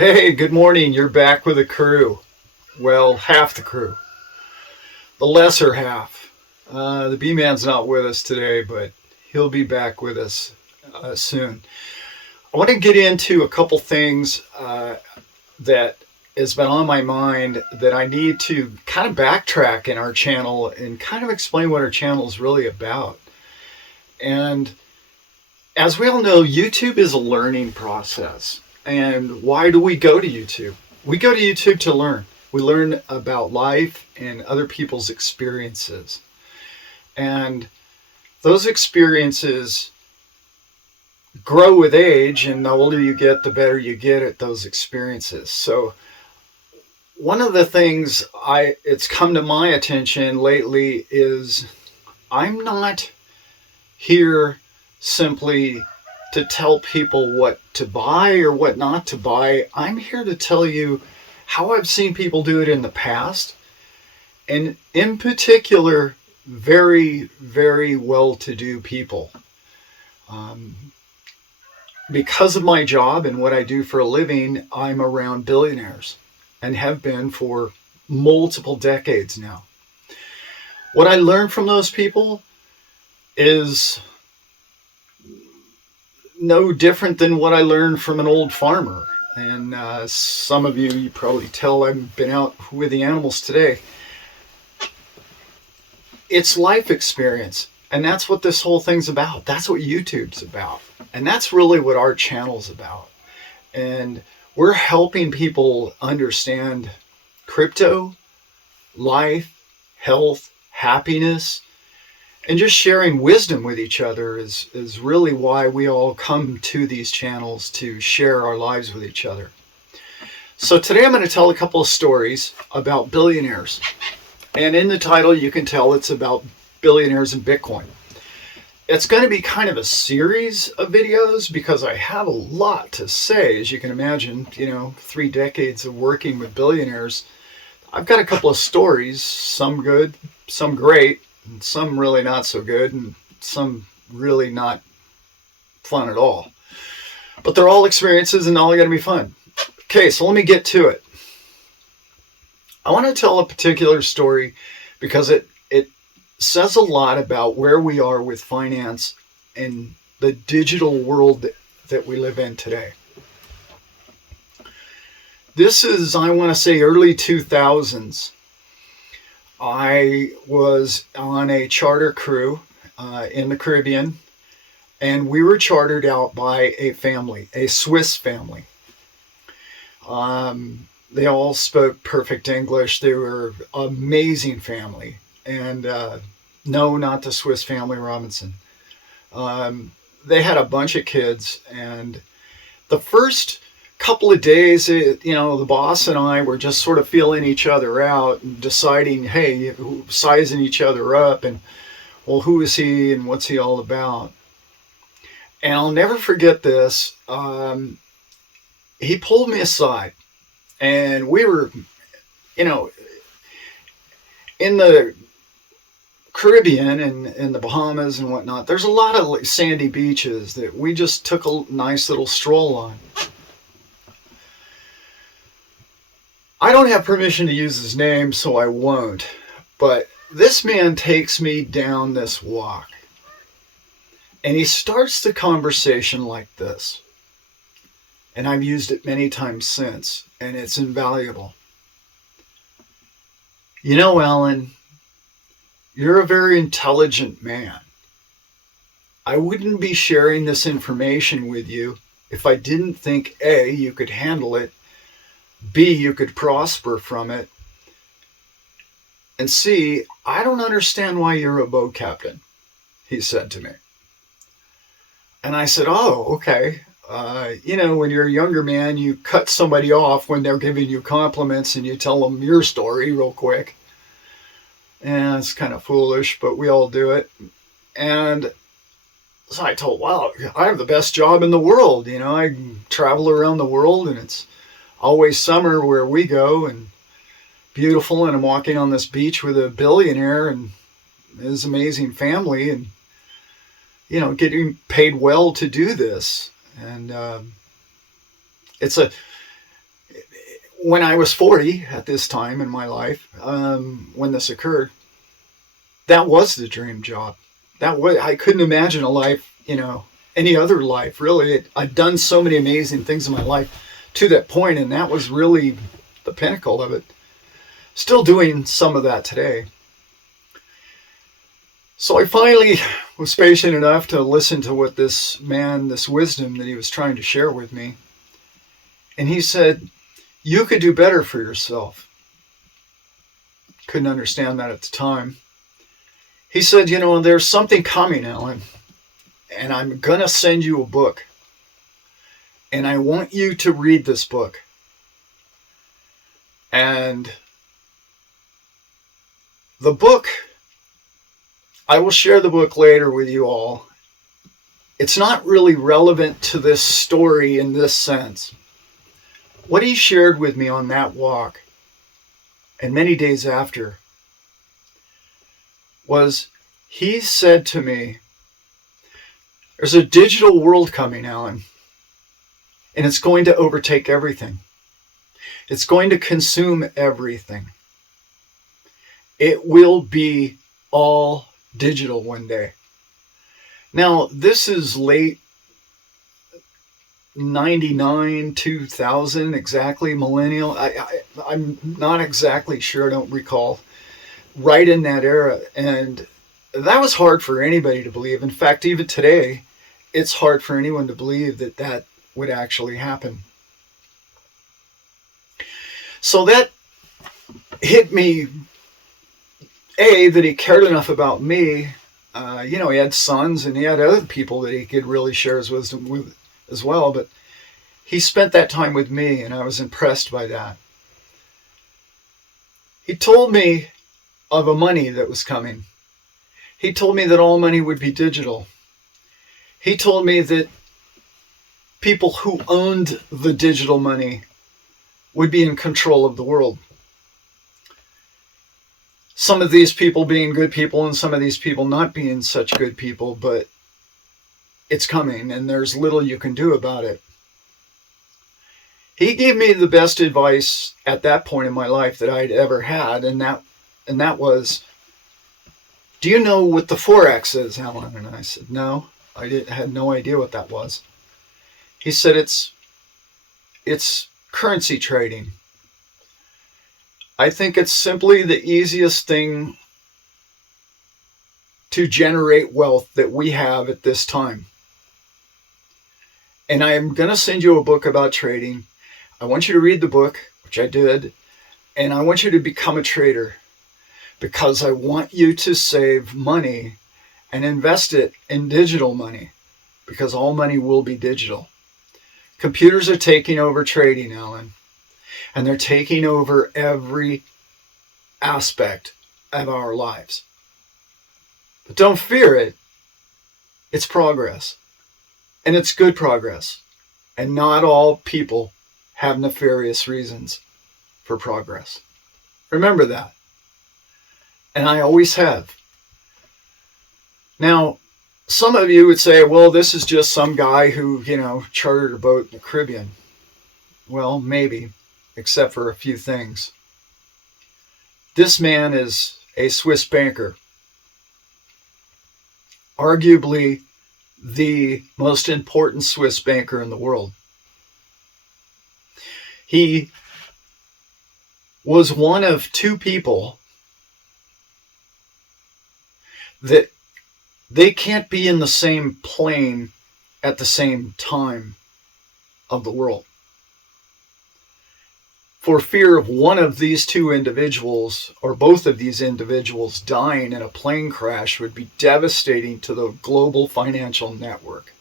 Hey, good morning. You're back with the crew. Well, half the crew. The lesser half. The B-Man's not with us today, but he'll be back with us soon. I want to get into a couple things that has been on my mind that I need to kind of backtrack in our channel and kind of explain what our channel is really about. And as we all know, YouTube is a learning process. And why do we go to YouTube? We go to YouTube to learn. We learn about life and other people's experiences. And those experiences grow with age, and the older you get, the better you get at those experiences. So one of the things it's come to my attention lately is I'm not here simply to tell people what to buy or what not to buy. I'm here to tell you how I've seen people do it in the past, and in particular, very, very well-to-do people. Because of my job and what I do for a living, I'm around billionaires and have been for multiple decades now. What I learned from those people is no different than what I learned from an old farmer. And some of you probably tell I've been out with the animals today. It's life experience. And that's what this whole thing's about. That's what YouTube's about. And that's really what our channel's about. And we're helping people understand crypto, life, health, happiness, and just sharing wisdom with each other is really why we all come to these channels, to share our lives with each other. So today I'm going to tell a couple of stories about billionaires. And in the title, you can tell it's about billionaires and Bitcoin. It's going to be kind of a series of videos because I have a lot to say. As you can imagine, 3 decades of working with billionaires. I've got a couple of stories, some good, some great, and some really not so good, and some really not fun at all. But they're all experiences and all going to be fun. Okay, so let me get to it. I want to tell a particular story because it says a lot about where we are with finance in the digital world that we live in today. This is, I want to say, early 2000s. I was on a charter crew in the Caribbean, and we were chartered out by a family, a Swiss family. They all spoke perfect English. They were an amazing family. And no, not the Swiss Family Robinson. They had a bunch of kids, and the first couple of days, the boss and I were just sort of feeling each other out and deciding, hey, sizing each other up, and well, who is he and what's he all about? And I'll never forget this. He pulled me aside, and we were, in the Caribbean and in the Bahamas and whatnot, there's a lot of sandy beaches that we just took a nice little stroll on. I don't have permission to use his name, so I won't. But this man takes me down this walk. And he starts the conversation like this. And I've used it many times since, and it's invaluable. You know, Allan, you're a very intelligent man. I wouldn't be sharing this information with you if I didn't think A, you could handle it, B, you could prosper from it, and C, I don't understand why you're a boat captain, he said to me. And I said, oh, okay. When you're a younger man, you cut somebody off when they're giving you compliments and you tell them your story real quick. And it's kind of foolish, but we all do it. And so I told, wow, I have the best job in the world. I travel around the world, and it's always summer where we go, and beautiful. And I'm walking on this beach with a billionaire and his amazing family, and, getting paid well to do this. And it's When I was 40 at this time in my life, when this occurred, that was the dream job. I couldn't imagine a life, any other life really. I'd done so many amazing things in my life to that point, and that was really the pinnacle of it. Still doing some of that today. So I finally was patient enough to listen to what this wisdom that he was trying to share with me. And he said, you could do better for yourself. Couldn't understand that at the time. He said, there's something coming, Allan, and I'm going to send you a book. And I want you to read this book. And the book, I will share the book later with you all. It's not really relevant to this story in this sense. What he shared with me on that walk, and many days after, was he said to me, there's a digital world coming, Allan, and it's going to overtake everything. It's going to consume everything. It will be all digital one day. Now, this is late 99, 2000, exactly, millennial. I'm not exactly sure, I don't recall. Right in that era. And that was hard for anybody to believe. In fact, even today, it's hard for anyone to believe that that would actually happen. So that hit me, that he cared enough about me. He had sons and he had other people that he could really share his wisdom with as well. But he spent that time with me, and I was impressed by that. He told me of a money that was coming. He told me that all money would be digital. He told me that people who owned the digital money would be in control of the world. Some of these people being good people and some of these people not being such good people, but it's coming and there's little you can do about it. He gave me the best advice at that point in my life that I'd ever had, and that was, do you know what the Forex is, Allan? And I said, no, I had no idea what that was. He said, it's currency trading. I think it's simply the easiest thing to generate wealth that we have at this time. And I am going to send you a book about trading. I want you to read the book, which I did, and I want you to become a trader because I want you to save money and invest it in digital money because all money will be digital. Computers are taking over trading, Allan, and they're taking over every aspect of our lives. But don't fear it. It's progress. And it's good progress. And not all people have nefarious reasons for progress. Remember that. And I always have. Now, some of you would say, well, this is just some guy who, chartered a boat in the Caribbean. Well, maybe, except for a few things. This man is a Swiss banker. Arguably the most important Swiss banker in the world. He was one of two people that they can't be in the same plane at the same time of the world. For fear of one of these two individuals or both of these individuals dying in a plane crash would be devastating to the global financial network.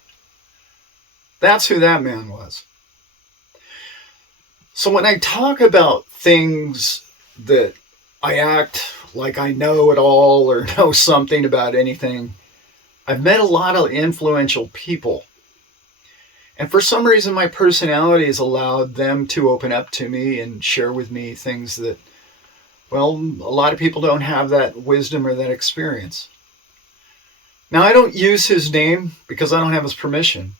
That's who that man was. So when I talk about things that I act like I know it all or know something about anything, I've met a lot of influential people. And for some reason, my personality has allowed them to open up to me and share with me things that, well, a lot of people don't have that wisdom or that experience. Now, I don't use his name because I don't have his permission.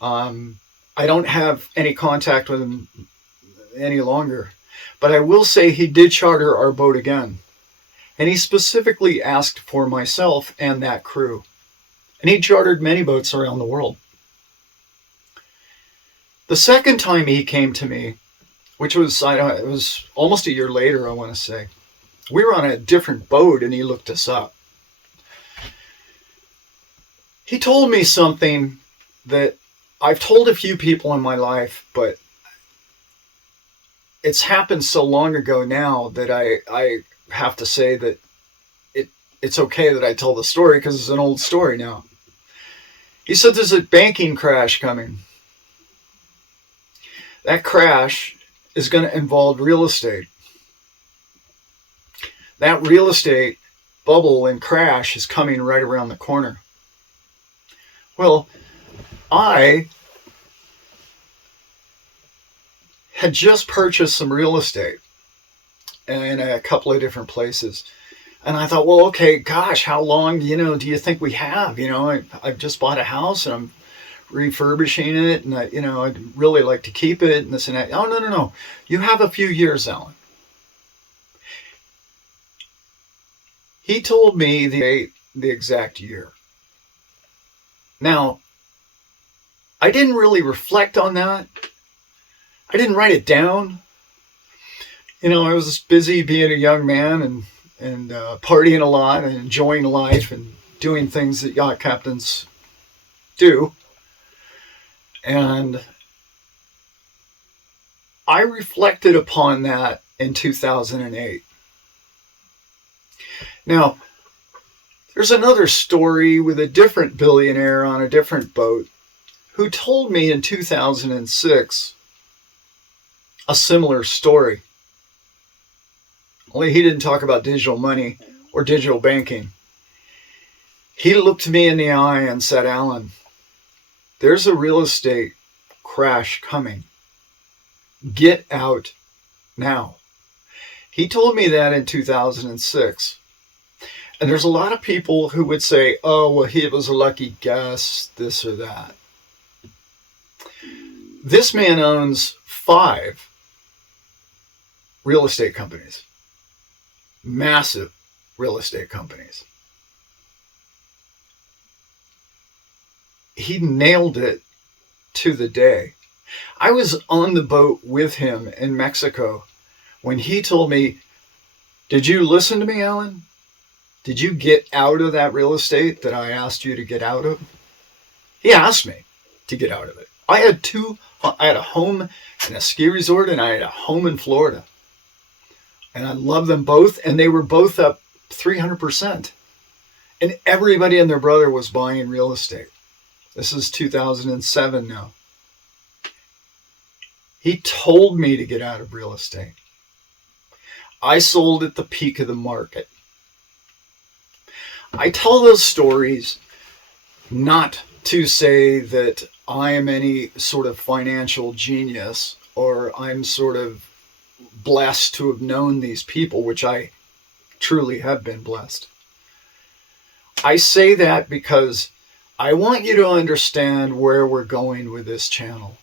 I don't have any contact with him any longer. But I will say he did charter our boat again. And he specifically asked for myself and that crew. And he chartered many boats around the world. The second time he came to me, which was, it was almost a year later, I want to say. We were on a different boat and he looked us up. He told me something that I've told a few people in my life, but it's happened so long ago now that I have to say that it's okay that I tell the story because it's an old story now. He said there's a banking crash coming. That crash is going to involve real estate. That real estate bubble and crash is coming right around the corner. Well, I had just purchased some real estate in a couple of different places. And I thought, well, okay, gosh, how long, do you think we have? I've just bought a house and I'm refurbishing it, and I'd really like to keep it and this and that. Oh, no. You have a few years, Allan. He told me the exact year. Now, I didn't really reflect on that. I didn't write it down. I was busy being a young man and partying a lot and enjoying life and doing things that yacht captains do. And I reflected upon that in 2008. Now, there's another story with a different billionaire on a different boat who told me in 2006 a similar story. Only he didn't talk about digital money or digital banking. He looked me in the eye and said, Allan, there's a real estate crash coming. Get out now. He told me that in 2006. And there's a lot of people who would say, oh, well, he was a lucky guess, this or that. This man owns 5 real estate companies. Massive real estate companies. He nailed it to the day. I was on the boat with him in Mexico when he told me, did you listen to me, Allan? Did you get out of that real estate that I asked you to get out of? He asked me to get out of it. I had a home in a ski resort and I had a home in Florida. And I love them both, and they were both up 300%. And everybody and their brother was buying real estate. This is 2007 now. He told me to get out of real estate. I sold at the peak of the market. I tell those stories not to say that I am any sort of financial genius or I'm sort of blessed to have known these people, which I truly have been blessed. I say that because I want you to understand where we're going with this channel.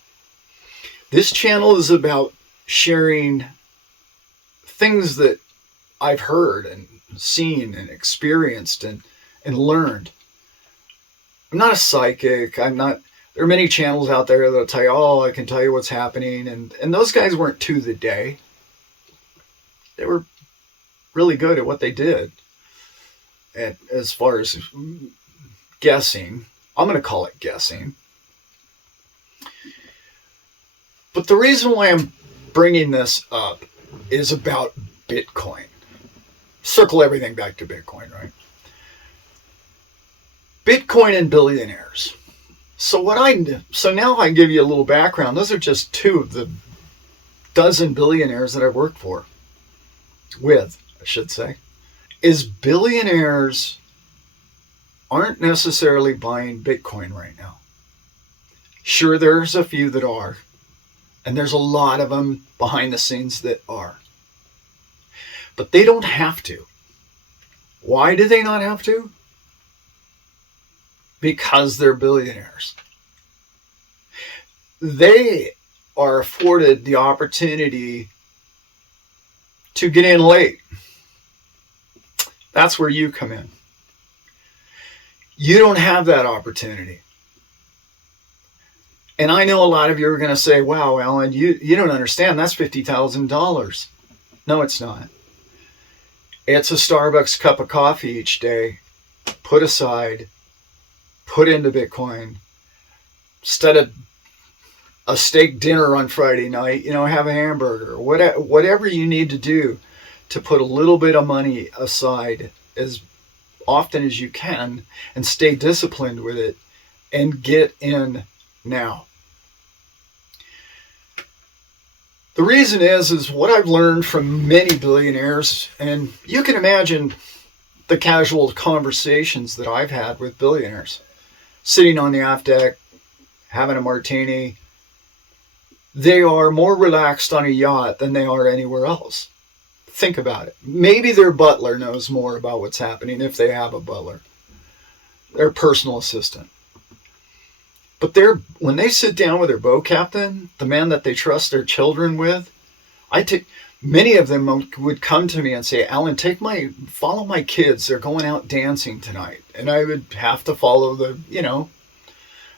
This channel is about sharing things that I've heard and seen and experienced and learned. I'm not a psychic. There are many channels out there that'll tell you, oh, I can tell you what's happening. And those guys weren't to the day. They were really good at what they did. As far as guessing, I'm going to call it guessing. But the reason why I'm bringing this up is about Bitcoin. Circle everything back to Bitcoin, right? Bitcoin and billionaires. So now I can give you a little background. Those are just 2 of the dozen billionaires that I've worked with, I should say. Is billionaires aren't necessarily buying Bitcoin right now. Sure, there's a few that are, and there's a lot of them behind the scenes that are. But they don't have to. Why do they not have to? Because they're billionaires. They are afforded the opportunity to get in late. That's where you come in. You don't have that opportunity. And I know a lot of you are going to say, wow, Allan, you don't understand. That's $50,000. No, it's not. It's a Starbucks cup of coffee each day, put aside, put into Bitcoin. Instead of a steak dinner on Friday night, have a hamburger. Whatever you need to do to put a little bit of money aside as often as you can and stay disciplined with it and get in now. The reason is what I've learned from many billionaires, and you can imagine the casual conversations that I've had with billionaires, sitting on the aft deck, having a martini. They are more relaxed on a yacht than they are anywhere else. Think about it. Maybe their butler knows more about what's happening if they have a butler, their personal assistant. But when they sit down with their boat captain, the man that they trust their children with, many of them would come to me and say, Allan, follow my kids. They're going out dancing tonight. And I would have to follow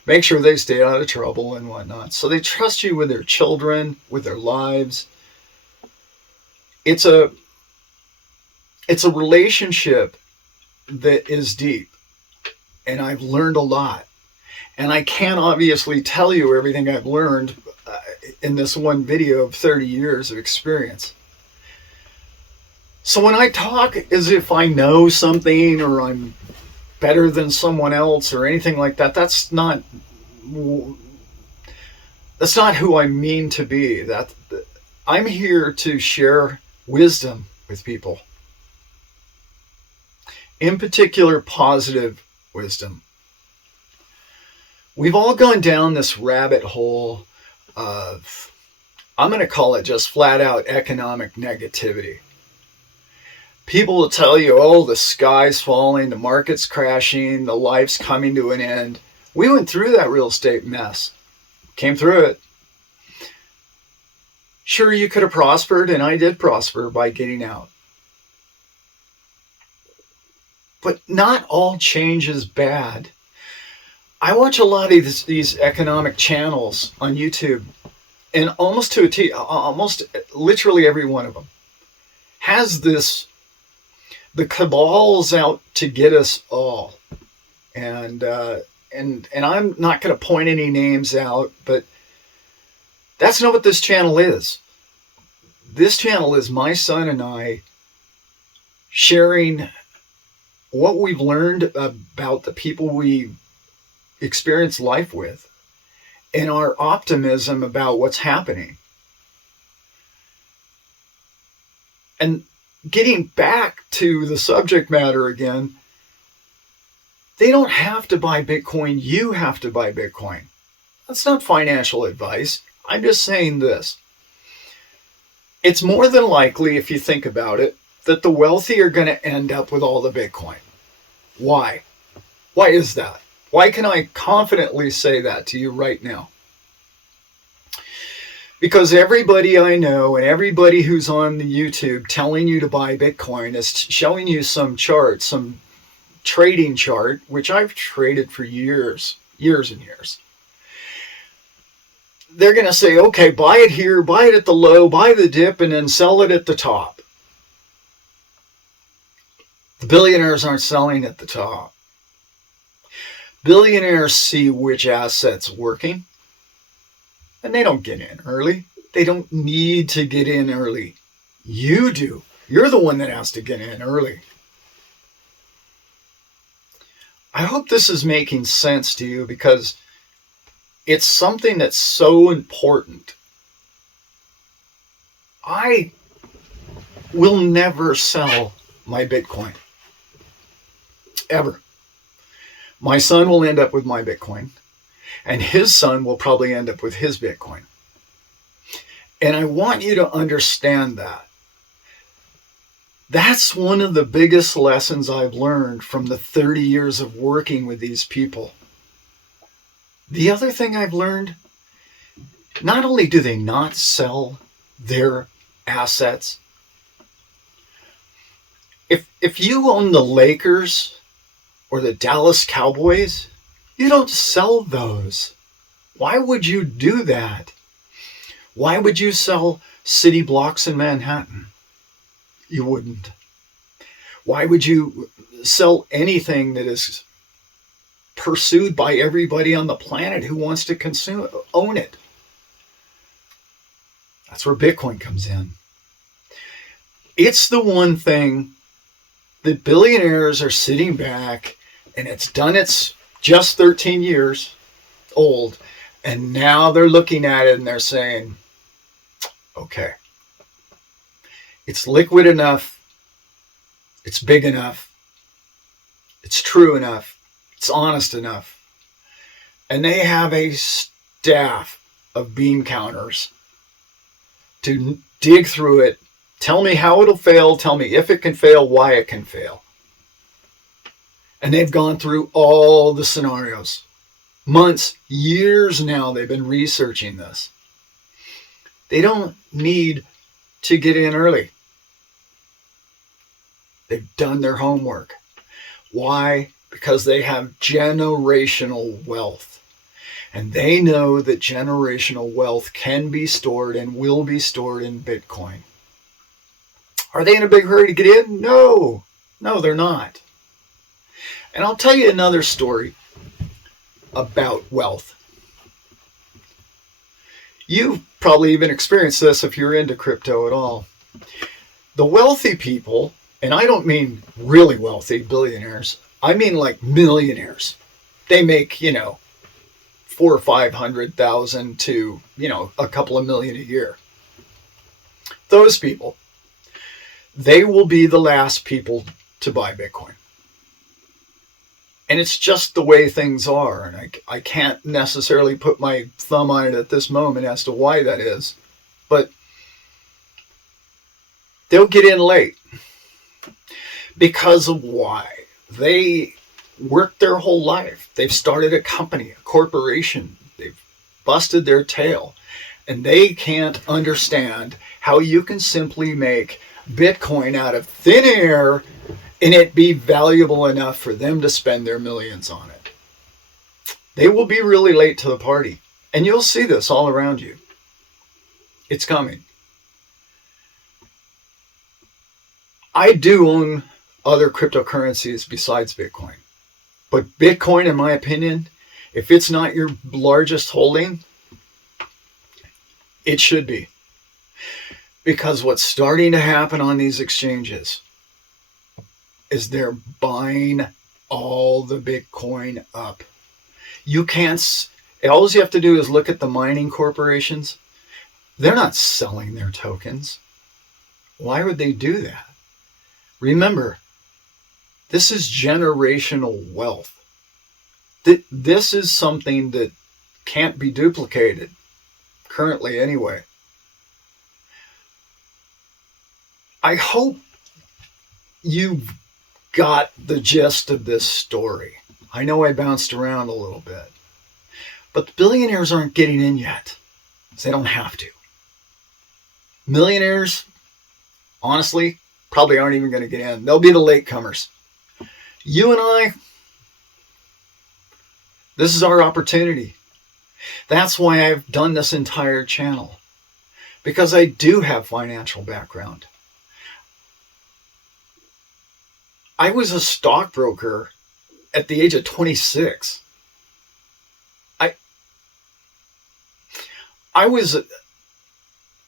make sure they stay out of trouble and whatnot. So they trust you with their children, with their lives. It's a relationship that is deep. And I've learned a lot. And I can't obviously tell you everything I've learned in this one video of 30 years of experience. So when I talk as if I know something or I'm better than someone else or anything like that, that's not who I mean to be. I'm here to share wisdom with people. In particular, positive wisdom. We've all gone down this rabbit hole of, I'm going to call it just flat out economic negativity. People will tell you, oh, the sky's falling, the market's crashing, the life's coming to an end. We went through that real estate mess. Came through it. Sure, you could have prospered, and I did prosper by getting out. But not all change is bad. I watch a lot of these economic channels on YouTube, and almost to a T, almost literally every one of them has the cabal's out to get us all. And I'm not going to point any names out, but that's not what this channel is. This channel is my son and I sharing what we've learned about the people we experience life with and our optimism about what's happening. And getting back to the subject matter again, they don't have to buy Bitcoin. You have to buy Bitcoin. That's not financial advice. I'm just saying this. It's more than likely, if you think about it, that the wealthy are going to end up with all the Bitcoin. Why? Why is that? Why can I confidently say that to you right now? Because everybody I know and everybody who's on the YouTube telling you to buy Bitcoin is showing you some chart, some trading chart, which I've traded for years and years. They're going to say, okay, buy it here, buy it at the low, buy the dip, and then sell it at the top. The billionaires aren't selling at the top. Billionaires see which asset's working, and they don't get in early. They don't need to get in early. You do. You're the one that has to get in early. I hope this is making sense to you because it's something that's so important. I will never sell my Bitcoin. Ever. My son will end up with my Bitcoin, and his son will probably end up with his Bitcoin. And I want you to understand that. That's one of the biggest lessons I've learned from the 30 years of working with these people. The other thing I've learned not only do they not sell their assets, if you own the Lakers or the Dallas Cowboys, you don't sell those. Why would you do that? Why would you sell city blocks in Manhattan? You wouldn't. Why would you sell anything that is pursued by everybody on the planet who wants to own it? That's where Bitcoin comes in. It's the one thing that billionaires are sitting back, and it's just 13 years old, and now they're looking at it and they're saying, okay, it's liquid enough, it's big enough, it's true enough, it's honest enough. And they have a staff of bean counters to dig through it, tell me how it'll fail, tell me if it can fail, why it can fail. And they've gone through all the scenarios. Months, years now they've been researching this. They don't need to get in early. They've done their homework. Why? Because they have generational wealth. And they know that generational wealth can be stored and will be stored in Bitcoin. Are they in a big hurry to get in? No, they're not. And I'll tell you another story about wealth. You've probably even experienced this if you're into crypto at all. The wealthy people, and I don't mean really wealthy billionaires, I mean like millionaires. They make, 400,000 or 500,000 to, a couple of million a year. Those people, they will be the last people to buy Bitcoin. And it's just the way things are. And I can't necessarily put my thumb on it at this moment as to why that is. But they'll get in late. Because of why? They worked their whole life. They've started a company, a corporation. They've busted their tail. And they can't understand how you can simply make Bitcoin out of thin air and it be valuable enough for them to spend their millions on it. They will be really late to the party. And you'll see this all around you. It's coming. I do own other cryptocurrencies besides Bitcoin. But Bitcoin, in my opinion, if it's not your largest holding, it should be. Because what's starting to happen on these exchanges is they're buying all the Bitcoin up. You can't, all you have to do is look at the mining corporations. They're not selling their tokens. Why would they do that? Remember, this is generational wealth. This is something that can't be duplicated, currently anyway. I hope you've got the gist of this story. I know I bounced around a little bit. But the billionaires aren't getting in yet. So they don't have to. Millionaires, honestly, probably aren't even going to get in. They'll be the latecomers. You and I, this is our opportunity. That's why I've done this entire channel. Because I do have financial background. I was a stockbroker at the age of 26. I was a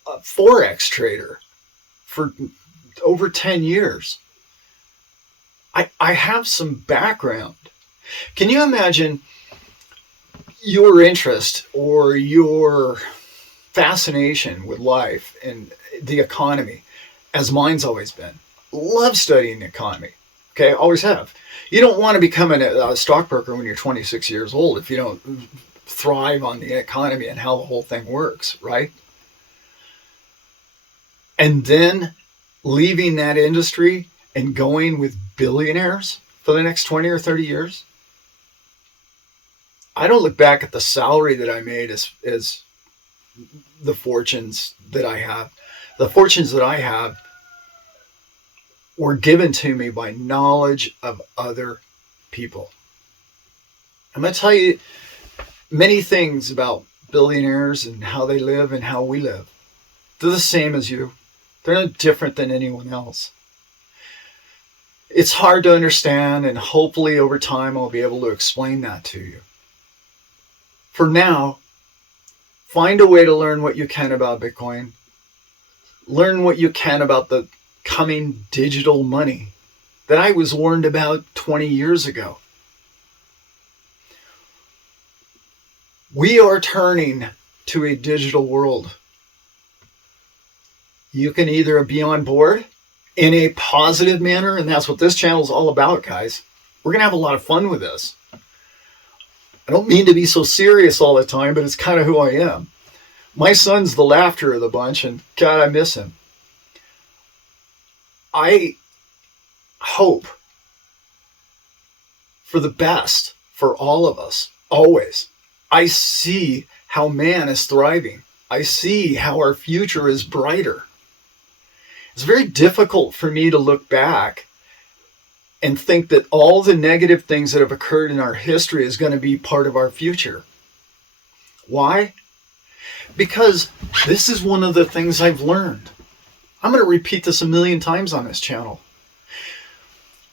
Forex trader for over 10 years. I have some background. Can you imagine your interest or your fascination with life and the economy, as mine's always been? Love studying the economy. Okay, always have. You don't want to become a stockbroker when you're 26 years old if you don't thrive on the economy and how the whole thing works, right? And then leaving that industry and going with billionaires for the next 20 or 30 years. I don't look back at the salary that I made as the fortunes that I have. The fortunes that I have were given to me by knowledge of other people. I'm going to tell you many things about billionaires and how they live and how we live. They're the same as you. They're no different than anyone else. It's hard to understand, and hopefully over time I'll be able to explain that to you. For now, find a way to learn what you can about Bitcoin. Learn what you can about the coming digital money that I was warned about 20 years ago. We are turning to a digital world. You can either be on board in a positive manner, and that's what this channel is all about, guys. We're going to have a lot of fun with this. I don't mean to be so serious all the time, but it's kind of who I am. My son's the laughter of the bunch, and God, I miss him. I hope for the best for all of us, always. I see how man is thriving. I see how our future is brighter. It's very difficult for me to look back and think that all the negative things that have occurred in our history is going to be part of our future. Why? Because this is one of the things I've learned. I'm going to repeat this a million times on this channel.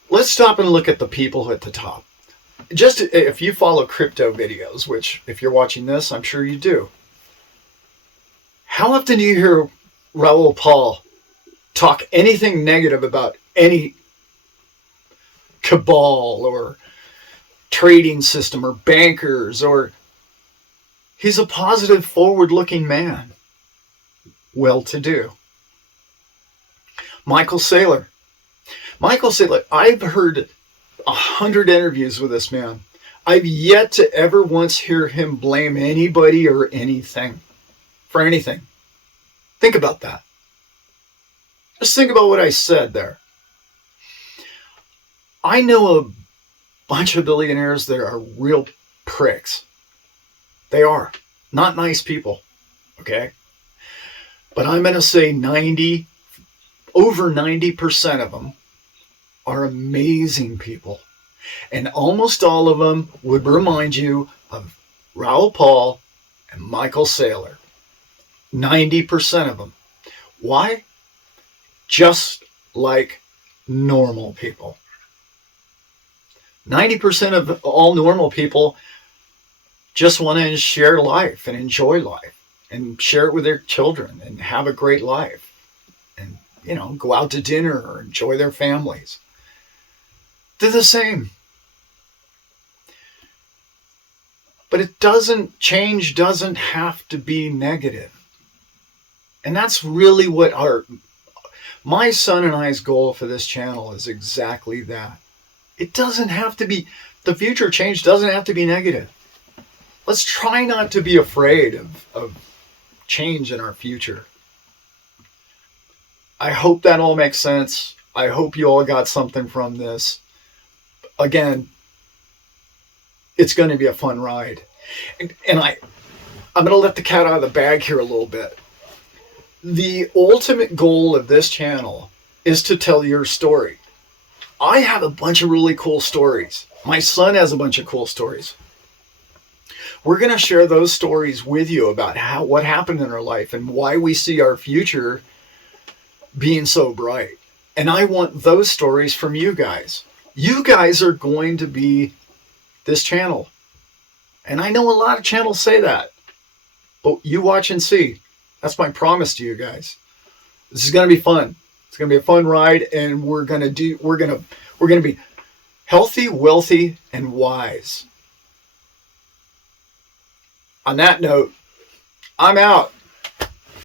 Let's stop and look at the people at the top. Just if you follow crypto videos, which if you're watching this, I'm sure you do. How often do you hear Raoul Pal talk anything negative about any cabal or trading system or bankers? Or he's a positive, forward-looking man, well-to-do. Michael Saylor. I've heard 100 interviews with this man. I've yet to ever once hear him blame anybody or anything for anything. Think about that. Just think about what I said there. I know a bunch of billionaires that are real pricks. They are. Not nice people. Okay? But I'm going to say over 90% of them are amazing people. And almost all of them would remind you of Raoul Pal and Michael Saylor. 90% of them. Why? Just like normal people. 90% of all normal people just want to share life and enjoy life and share it with their children and have a great life and, go out to dinner or enjoy their families. They're the same. But change doesn't have to be negative. And that's really what my son and I's goal for this channel is exactly that. It doesn't have to be, the future change doesn't have to be negative. Let's try not to be afraid of change in our future. I hope that all makes sense. I hope you all got something from this. Again, it's going to be a fun ride. And I'm going to let the cat out of the bag here a little bit. The ultimate goal of this channel is to tell your story. I have a bunch of really cool stories. My son has a bunch of cool stories. We're going to share those stories with you about what happened in our life and why we see our future being so bright. And I want those stories from you guys. You guys are going to be this channel. And I know a lot of channels say that. But you watch and see. That's my promise to you guys. This is going to be fun. It's going to be a fun ride, and we're going to be healthy, wealthy, and wise. On that note, I'm out.